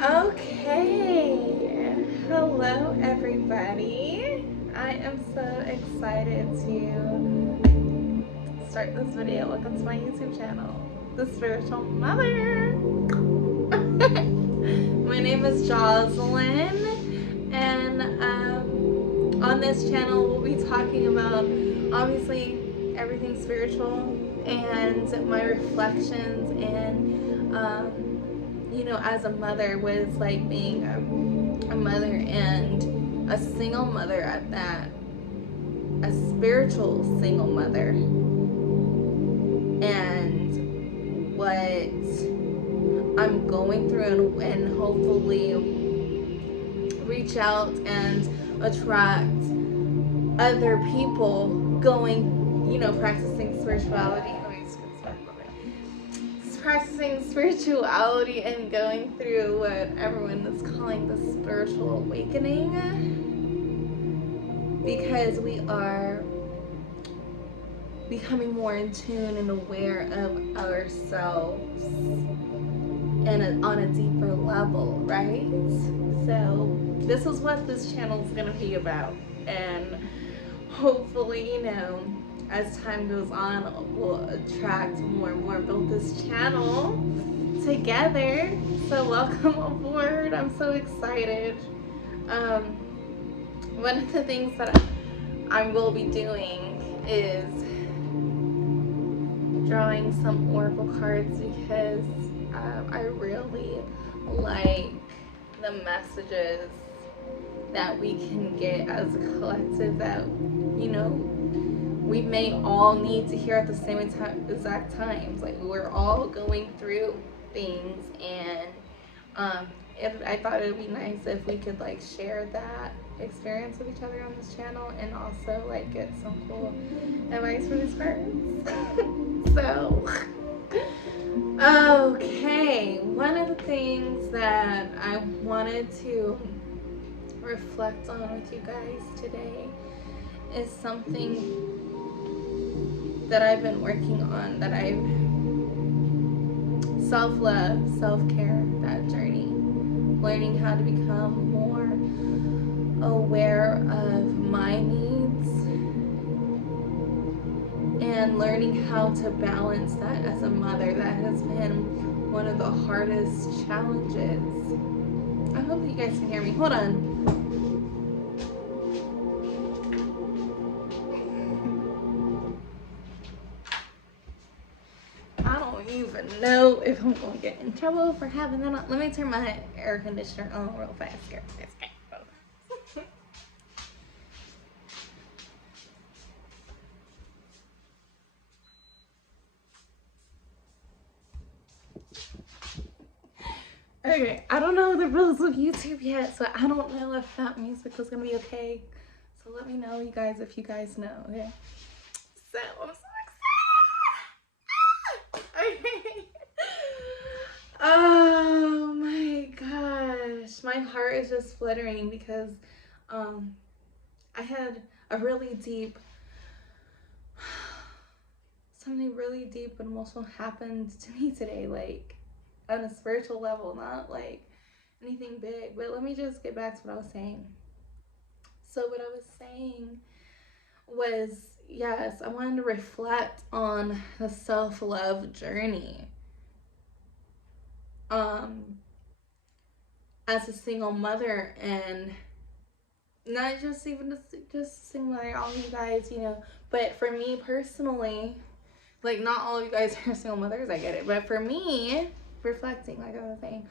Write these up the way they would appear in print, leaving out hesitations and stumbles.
Okay, hello everybody. I am so excited to start this video. Welcome to my YouTube channel, The Spiritual Mother. My name is Joxelyn, and on this channel we'll be talking about obviously everything spiritual and my reflections and as a mother, what it's like being a mother and a single mother at that, a spiritual single mother, and what I'm going through, and hopefully reach out and attract other people going, practicing spirituality. Practicing spirituality and going through what everyone is calling the spiritual awakening, because we are becoming more in tune and aware of ourselves and on a deeper level, right? So this is what this channel is going to be about, and hopefully, as time goes on, we'll attract more and more, build this channel together. So welcome aboard. I'm so excited. One of the things that I will be doing is drawing some oracle cards, because I really like the messages that we can get as a collective that we may all need to hear at the same exact times. Like, we're all going through things, and I thought it would be nice if we could share that experience with each other on this channel, and also get some cool advice for these cards. So, okay, one of the things that I wanted to reflect on with you guys today is something that I've been working on, that I've self-love, self-care, that journey, learning how to become more aware of my needs and learning how to balance that as a mother. That has been one of the hardest challenges. I hope that you guys can hear me. Hold on. I don't even know if I'm going to get in trouble for having that on. Let me turn my air conditioner on real fast. Okay, I don't know the rules of YouTube yet, so I don't know if that music was going to be okay. So let me know, you guys, if you guys know, okay? So, I'm so excited! Okay. Oh my gosh. My heart is just fluttering because I had a really deep, something really deep and emotional happened to me today, on a spiritual level, not anything big. But let me just get back to what I was saying. So what I was saying was, yes, I wanted to reflect on the self-love journey as a single mother, and not just just single mother, all you guys, but for me personally, not all of you guys are single mothers, I get it, but for me, reflecting, like I was saying,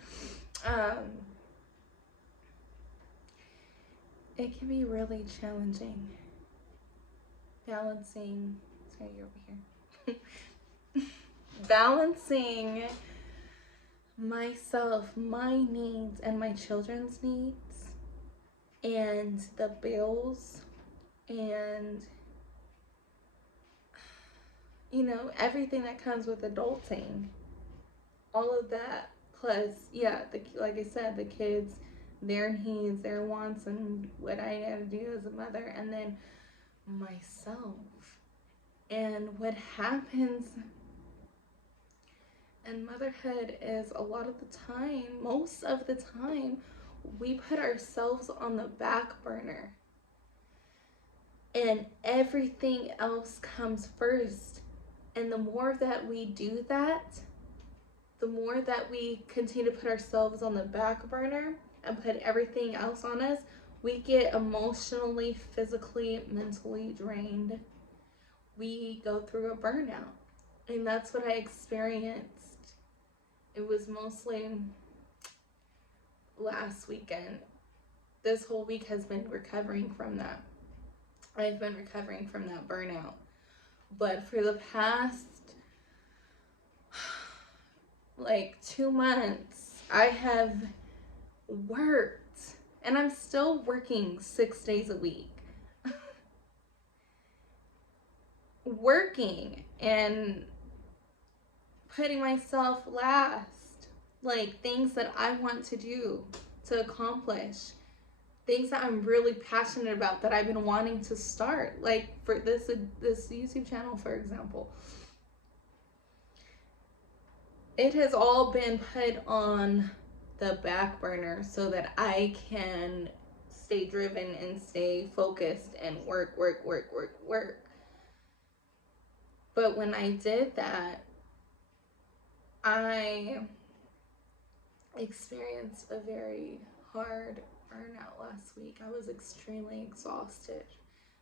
it can be really challenging balancing, sorry, you're over here, balancing myself, my needs, and my children's needs, and the bills, and everything that comes with adulting, all of that, plus like I said, the kids, their needs, their wants, and what I had to do as a mother, and then myself. And what happens And motherhood is a lot of the time, most of the time, we put ourselves on the back burner. And everything else comes first. And the more that we do that, the more that we continue to put ourselves on the back burner and put everything else on us, we get emotionally, physically, mentally drained. We go through a burnout. And that's what I experienced. It was mostly last weekend. This whole week has been recovering from that. I've been recovering from that burnout. But for the past like 2 months, I have worked, and I'm still working 6 days a week. Working and putting myself last, like things that I want to do, to accomplish, things that I'm really passionate about that I've been wanting to start, like for this YouTube channel, for example. It has all been put on the back burner so that I can stay driven and stay focused and work. But when I did that, I experienced a very hard burnout last week. I was extremely exhausted,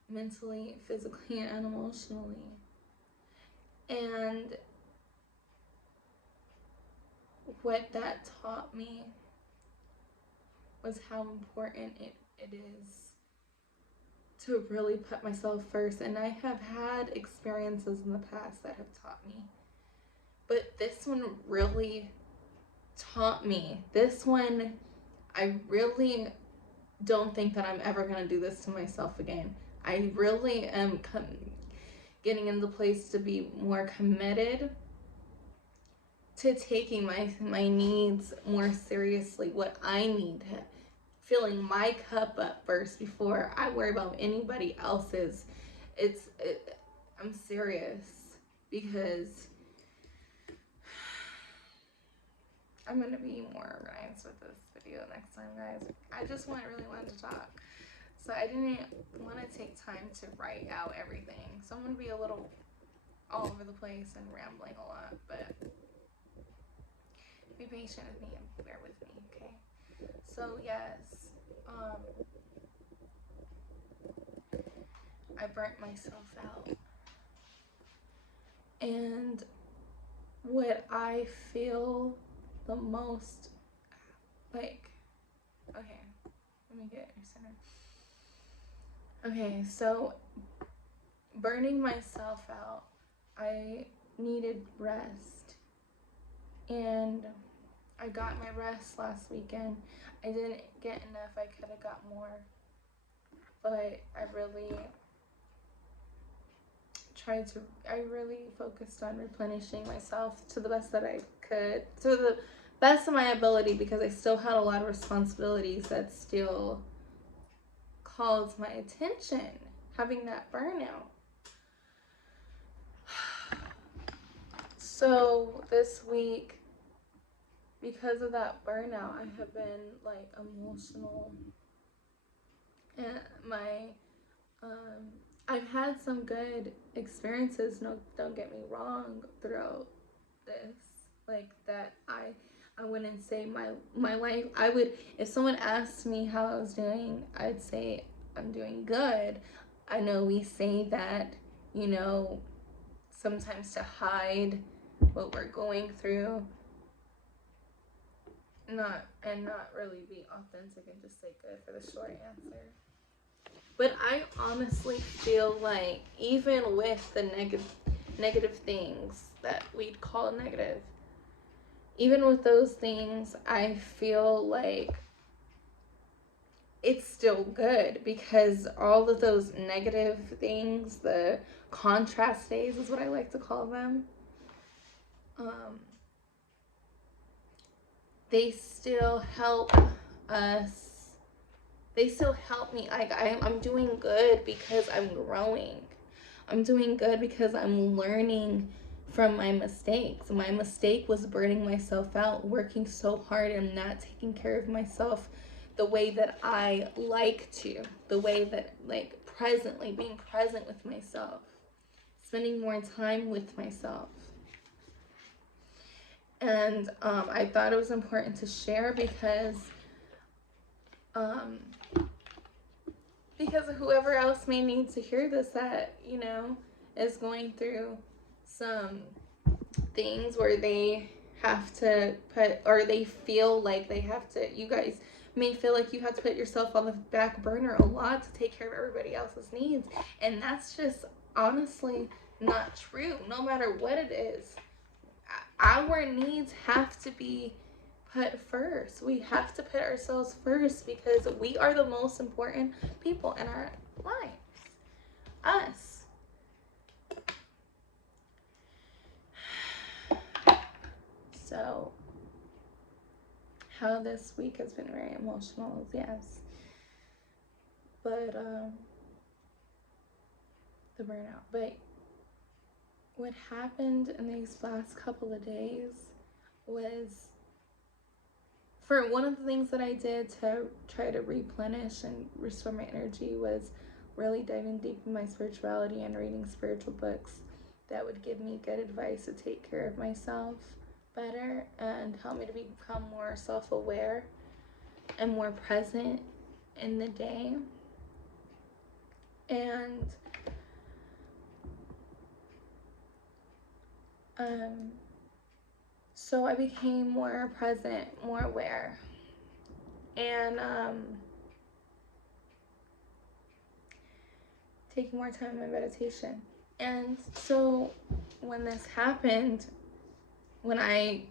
mentally, physically, and emotionally. And what that taught me was how important it is to really put myself first. And I have had experiences in the past that have taught me, but this one really taught me. This one, I really don't think that I'm ever going to do this to myself again. I really am getting in the place to be more committed to taking my needs more seriously, what I need, filling my cup up first before I worry about anybody else's. I'm serious, because I'm gonna be more organized with this video next time, guys. I just really wanted to talk, so I didn't want to take time to write out everything, so I'm gonna be a little all over the place and rambling a lot, but be patient with me and bear with me, okay? So yes, I burnt myself out. And what I feel the most, like, okay, let me get your center. Okay, so burning myself out, I needed rest. And I got my rest last weekend. I didn't get enough. I could have got more. But I really focused on replenishing myself to the best that I could, to the best of my ability, because I still had a lot of responsibilities that still called my attention, having that burnout. So this week, because of that burnout, I have been like emotional, and I've had some good experiences, no, don't get me wrong, throughout this, like that I wouldn't say my life, I would, if someone asked me how I was doing, I'd say I'm doing good. I know we say that, you know, sometimes to hide what we're going through, not really be authentic and just say good for the short answer. But I honestly feel like even with the negative things that we'd call negative, even with those things, I feel like it's still good, because all of those negative things, the contrast days is what I like to call them, they still help us. They still help me. Like I'm doing good because I'm growing. I'm doing good because I'm learning from my mistakes. My mistake was burning myself out, working so hard and not taking care of myself the way that I like to, the way that, like, presently, being present with myself, spending more time with myself. And I thought it was important to share because whoever else may need to hear this, that, you know, is going through some things where they have to put, or they feel like they have to, you guys may feel like you have to put yourself on the back burner a lot to take care of everybody else's needs. And that's just honestly not true. No matter what it is, our needs have to be put first. We have to put ourselves first because we are the most important people in our lives. Us. So, how this week has been very emotional, yes. But, the burnout. But what happened in these last couple of days was, for one of the things that I did to try to replenish and restore my energy was really diving deep in my spirituality and reading spiritual books that would give me good advice to take care of myself better and help me to become more self-aware and more present in the day. And so I became more present, more aware, and taking more time in meditation. And so when this happened, when I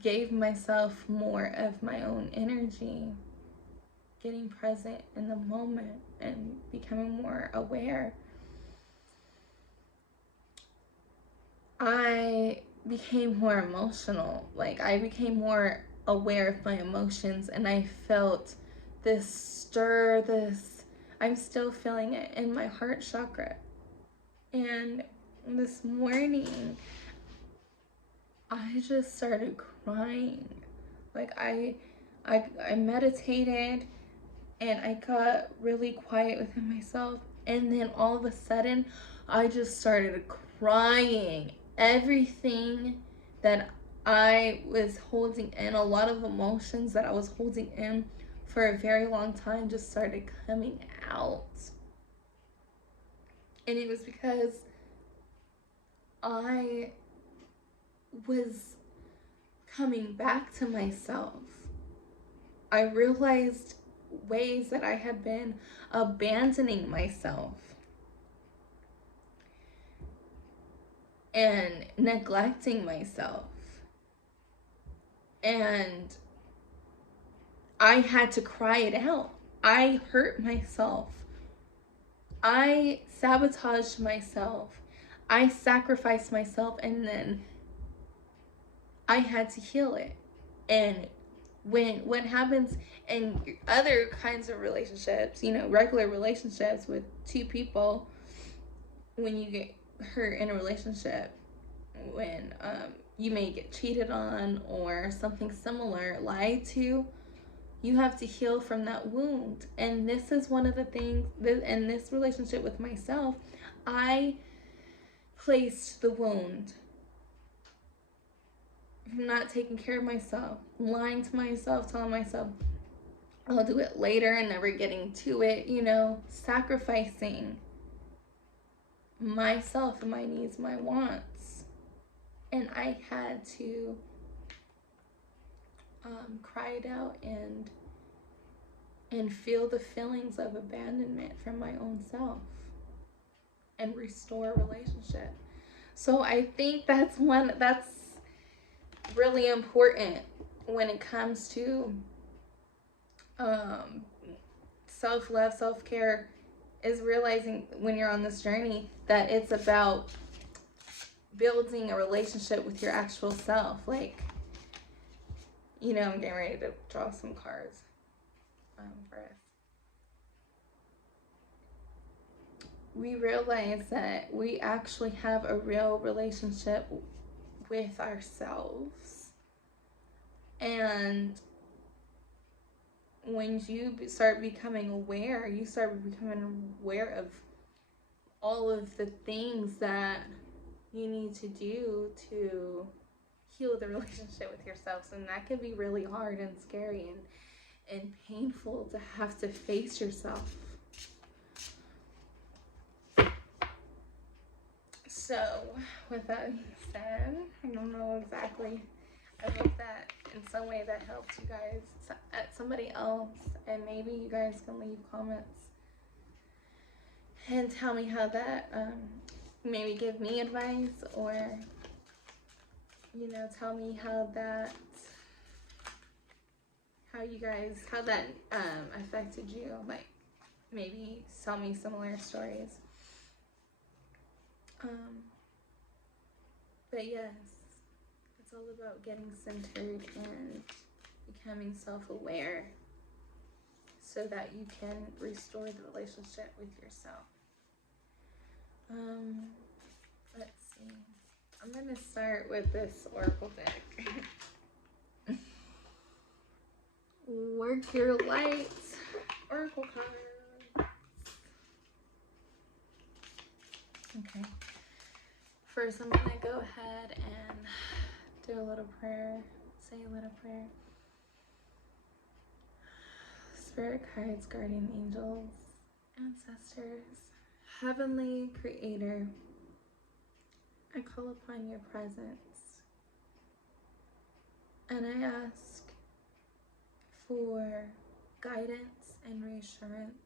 gave myself more of my own energy, getting present in the moment and becoming more aware, I became more emotional. Like, I became more aware of my emotions, and I felt this stir, I'm still feeling it in my heart chakra. And this morning, I just started crying. Like, I meditated, and I got really quiet within myself, and then all of a sudden, I just started crying. Everything that I was holding in, a lot of emotions that I was holding in for a very long time, just started coming out. And it was because I was coming back to myself. I realized ways that I had been abandoning myself and neglecting myself. And I had to cry it out. I hurt myself. I sabotaged myself. I sacrificed myself, and then I had to heal it. And what happens in other kinds of relationships, you know, regular relationships with two people, when you get hurt in a relationship, when you may get cheated on or something similar, lied to, you have to heal from that wound. And this is one of the things, in this relationship with myself, I placed the wound from not taking care of myself, lying to myself, telling myself I'll do it later and never getting to it, you know, sacrificing myself and my needs, my wants. And I had to cry it out and feel the feelings of abandonment from my own self and restore a relationship. So I think that's really important when it comes to self-love, self-care, is realizing when you're on this journey that it's about building a relationship with your actual self. Like, you know, I'm getting ready to draw some cards for us. we realize that we actually have a real relationship with ourselves. And when you start becoming aware, you start becoming aware of all of the things that you need to do to heal the relationship with yourself. And that can be really hard and scary and painful to have to face yourself. So, with that being said, I don't know exactly. I hope that in some way that helps you guys, somebody else, and maybe you guys can leave comments and tell me how that, maybe give me advice, or, you know, tell me how that affected you. Like, maybe tell me similar stories. But yes, it's all about getting centered and becoming self-aware so that you can restore the relationship with yourself. Let's see. I'm gonna start with this oracle deck. Work your light oracle card. Okay. First, I'm gonna go ahead and do a little prayer. Say a little prayer. Spirit guides, guardian angels, ancestors, heavenly creator, I call upon your presence, and I ask for guidance and reassurance,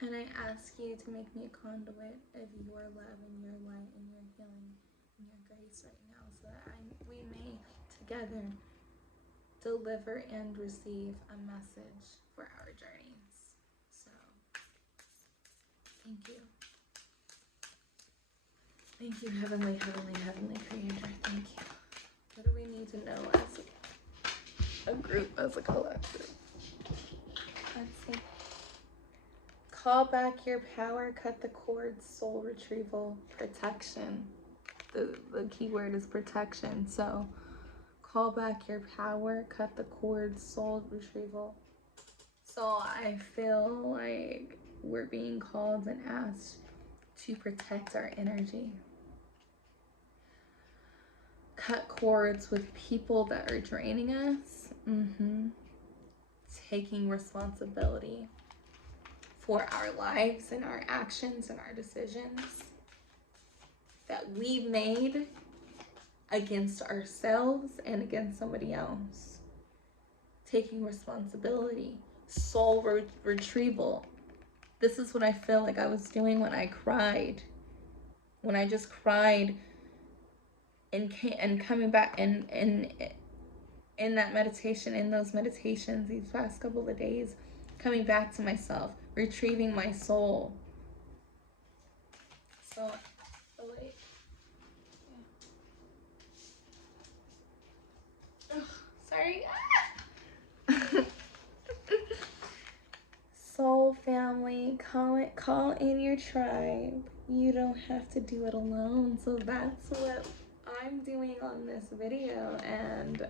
and I ask you to make me a conduit of your love and your light and your healing and your grace right now, so that we may together deliver and receive a message for our journeys. So, thank you. Thank you, heavenly, heavenly, heavenly creator. Thank you. What do we need to know as a group, as a collective? Let's see. Call back your power, cut the cords, soul retrieval, protection. The key word is protection. So, call back your power, cut the cords, soul retrieval. So I feel like we're being called and asked to protect our energy. Cut cords with people that are draining us. Taking responsibility for our lives and our actions and our decisions that we've made against ourselves and against somebody else. Taking responsibility. Soul retrieval. This is what I feel like I was doing when I cried. When I just cried and coming back in that meditation, in those meditations these past couple of days, coming back to myself, retrieving my soul. So, wait. Yeah. Oh, sorry. Soul family, call in your tribe. You don't have to do it alone. So that's what I'm doing on this video, and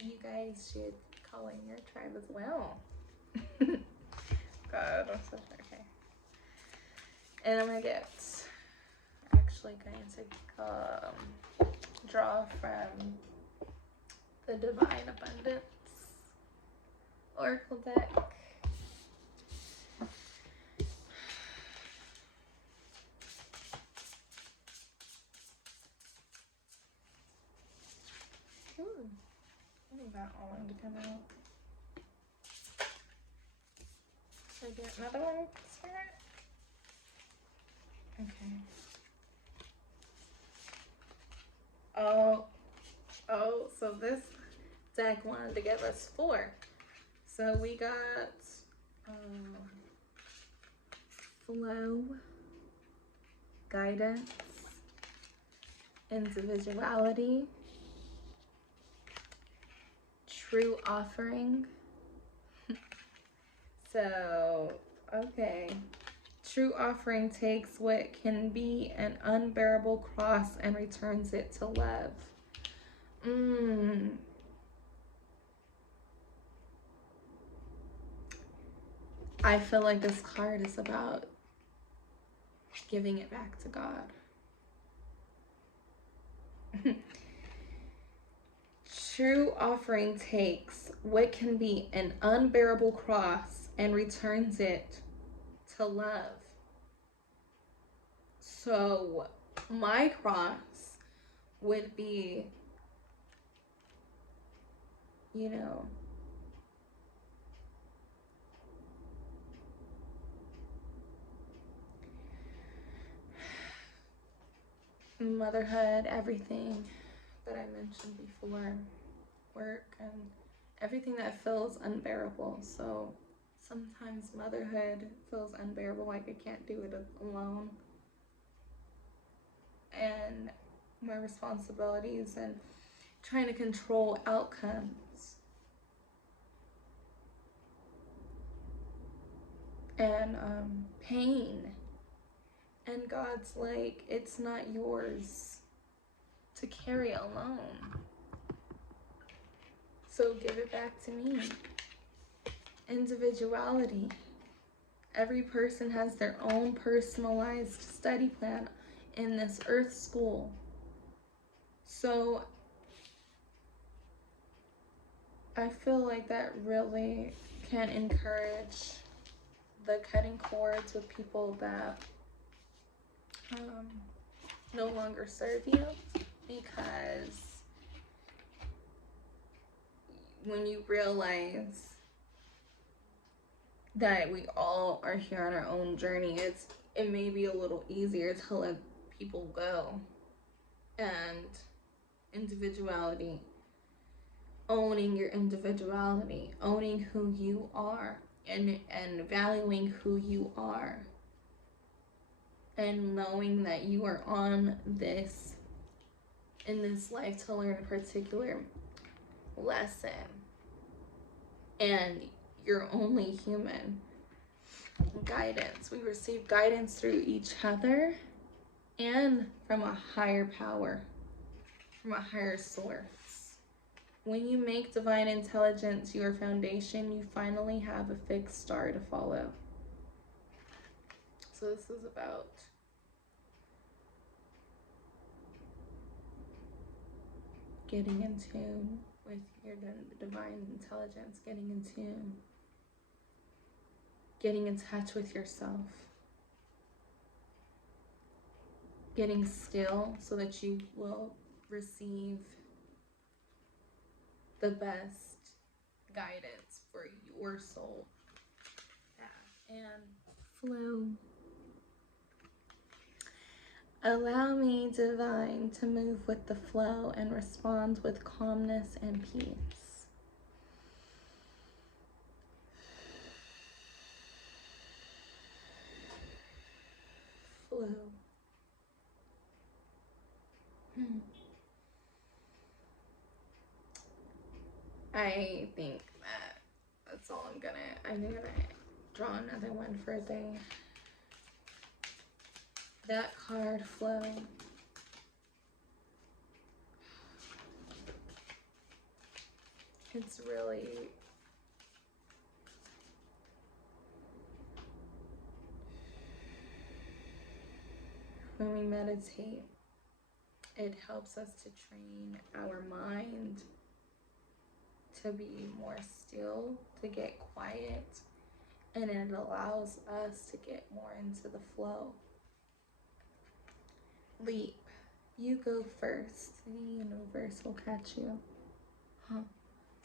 you guys should call in your tribe as well. God, I'm so okay. And I'm gonna draw from the Divine Abundance Oracle deck. I need that one to come out. Should I get another one, Spirit? Okay. Oh, so this deck wanted to give us 4. So we got flow, guidance, individuality, true offering. So, okay. True offering takes what can be an unbearable cross and returns it to love. I feel like this card is about giving it back to God. True offering takes what can be an unbearable cross and returns it to love. So my cross would be, you know, motherhood, everything that I mentioned before, work, and everything that feels unbearable. So sometimes motherhood feels unbearable, like I can't do it alone. And my responsibilities and trying to control outcomes. And pain. And God's like, it's not yours to carry alone. So give it back to me. Individuality. Every person has their own personalized study plan in this earth school. So I feel like that really can encourage the cutting cords with people that no longer serve you, because when you realize that we all are here on our own journey, it may be a little easier to let people go. And individuality, owning your individuality, owning who you are, and valuing who you are, and knowing that you are on this, in this life, to learn a particular lesson, and you're only human. Guidance. We receive guidance through each other and from a higher power, from a higher source. When you make divine intelligence your foundation, you finally have a fixed star to follow. So this is about getting in tune with your divine intelligence, getting in tune, getting in touch with yourself, getting still so that you will receive the best guidance for your soul. Yeah. And flow. Allow me, divine, to move with the flow and respond with calmness and peace. Flow. I think that's all I'm gonna draw another one for that card, flow. It's really when we meditate, it helps us to train our mind to be more still, to get quiet, and it allows us to get more into the flow. Leap. You go first. The universe will catch you.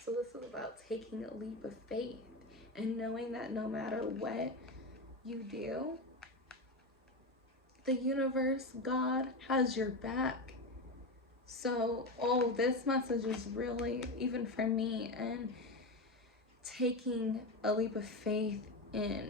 So this is about taking a leap of faith and knowing that no matter what you do, the universe, God, has your back. So, this message is really, even for me, and taking a leap of faith in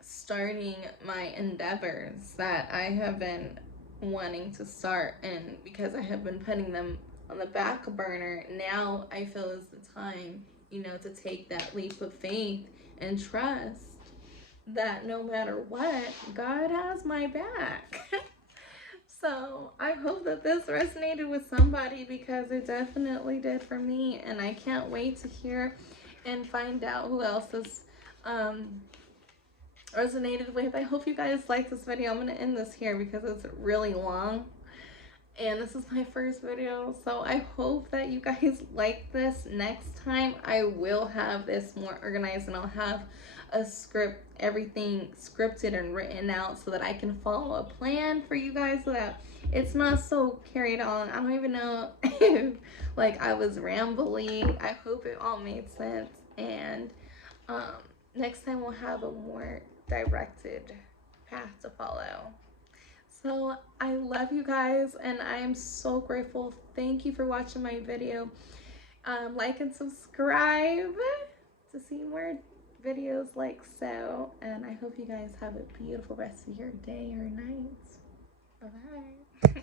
starting my endeavors that I have been wanting to start, and because I have been putting them on the back burner, now I feel is the time, to take that leap of faith and trust that no matter what, God has my back. So I hope that this resonated with somebody, because it definitely did for me, and I can't wait to hear and find out who else is resonated with. I hope you guys like this video. I'm going to end this here because it's really long. And this is my first video, so I hope that you guys like this. Next time I will have this more organized, and I'll have a script, everything scripted and written out, so that I can follow a plan for you guys, so that it's not so carried on. I don't even know if like I was rambling. I hope it all made sense, and next time we'll have a more directed path to follow. So I love you guys, and I am so grateful. Thank you for watching my video. Like and subscribe to see more videos like so. And I hope you guys have a beautiful rest of your day or night. Bye-bye.